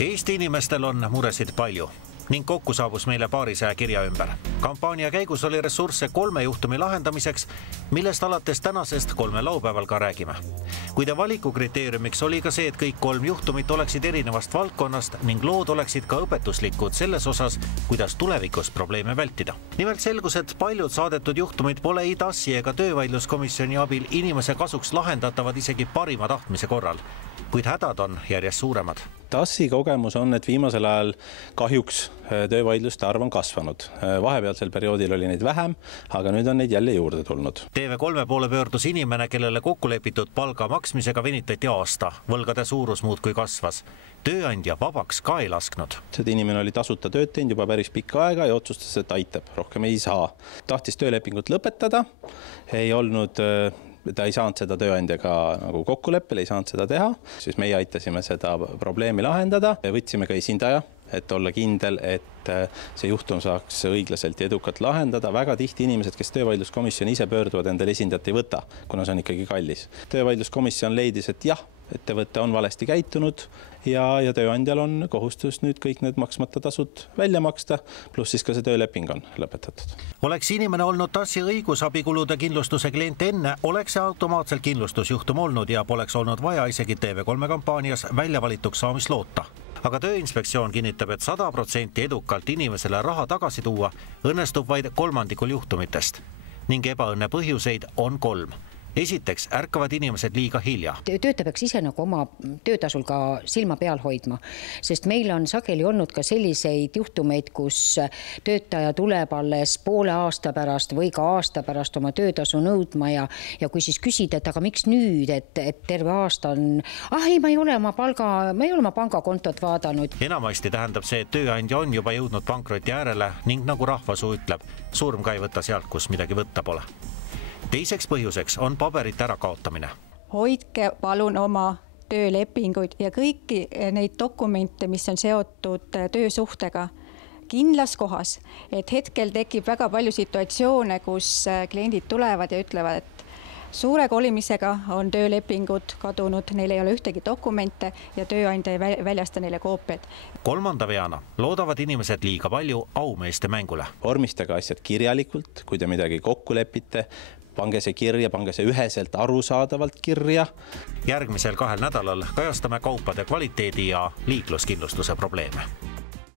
Eesti inimestel on muresid palju ning kokku saabus meile paarisaja kirja ümber. Kampaania käigus oli ressursse 3 juhtumi lahendamiseks, millest alates tänasest 3 laupäeval ka räägime. Kuid valikukriteeriumiks oli ka see, et kõik 3 juhtumit oleksid erinevast valdkonnast ning lood oleksid ka õpetuslikud selles osas, kuidas tulevikus probleeme vältida. Nimelt selgus, et paljud saadetud juhtumid pole ei TASsi ega töövaidluskomisjoni abil inimese kasuks lahendatavad isegi parima tahtmise korral, kuid hädad on järjest suuremad. TASsi kogemus on, et viimasel ajal kahjuks töövaidluste arv on kasvanud. Vahepealsel perioodil oli neid vähem, aga nüüd on neid jälle juurde tulnud. TV3 poole pöördus inimene, kellele kokkulepitud palga maksmisega venitati aasta. Võlgade suurus muudkui kasvas. Tööandja vabaks ka ei lasknud. See inimene oli tasuta tööd teinud juba päris pikka aega ja otsustas, et aitab, rohkem ei saa. Tahtis töölepingut lõpetada, ta ei saanud seda tööandjaga nagu kokkuleppel, ei saanud seda teha. Siis meie aitasime seda probleemi lahendada. Võtsime ka esindaja, et olla kindel, et see juhtum saaks õiglaselt ja edukalt lahendada. Väga tihti inimesed, kes töövaidluskomisjoni ise pöörduvad, endale esindajat ei võta, kuna see on ikkagi kallis. Töövaidluskomisjon leidis, et jah, ettevõte on valesti käitunud ja tööandjal on kohustus nüüd kõik need maksmata tasud välja maksta, pluss siis ka see tööleping on lõpetatud. Oleks inimene olnud TASsi õigusabikulude kindlustuse klient enne, oleks see automaatselt kindlustusjuhtum olnud ja poleks olnud vaja isegi TV3 kampaanias väljavalituks saamist loota. Aga Tööinspektsioon kinnitab, et 100% edukalt inimesele raha tagasi tuua õnnestub vaid 3% juhtumitest ning ebaõnne põhjuseid on 3. Esiteks ärkavad inimesed liiga hilja. Töötaja peaks ise nagu oma töötasul ka silma peal hoidma, sest meil on sageli olnud ka selliseid juhtumeid, kus töötaja tuleb alles poole aasta pärast või ka aasta pärast oma töötasu nõudma ja kui siis küsida, et aga miks nüüd, et terve aasta on, ma ei ole oma pangakontot vaadanud. Enamasti tähendab see, et tööandja on juba jõudnud pankroti äärele ning nagu rahvasuu ütleb, surm ka ei võta sealt, kus midagi võtta pole. Teiseks põhjuseks on paberite ärakaotamine. Hoidke palun oma töölepinguid ja kõiki neid dokumente, mis on seotud töösuhtega kindlas kohas. Et hetkel tekib väga palju situatsioone, kus kliendid tulevad ja ütlevad, et suure kolimisega on töölepingud kadunud, neil ei ole ühtegi dokumente ja tööandja ei väljasta neile koopiad. 3. veana loodavad inimesed liiga palju aumeeste mängule. Vormistage asjad kirjalikult, kui te midagi kokku lepite, pange see kirja, pange see üheselt arusaadavalt kirja. Järgmisel 2 nädalal kajastame kaupade kvaliteedi ja liikluskindlustuse probleeme.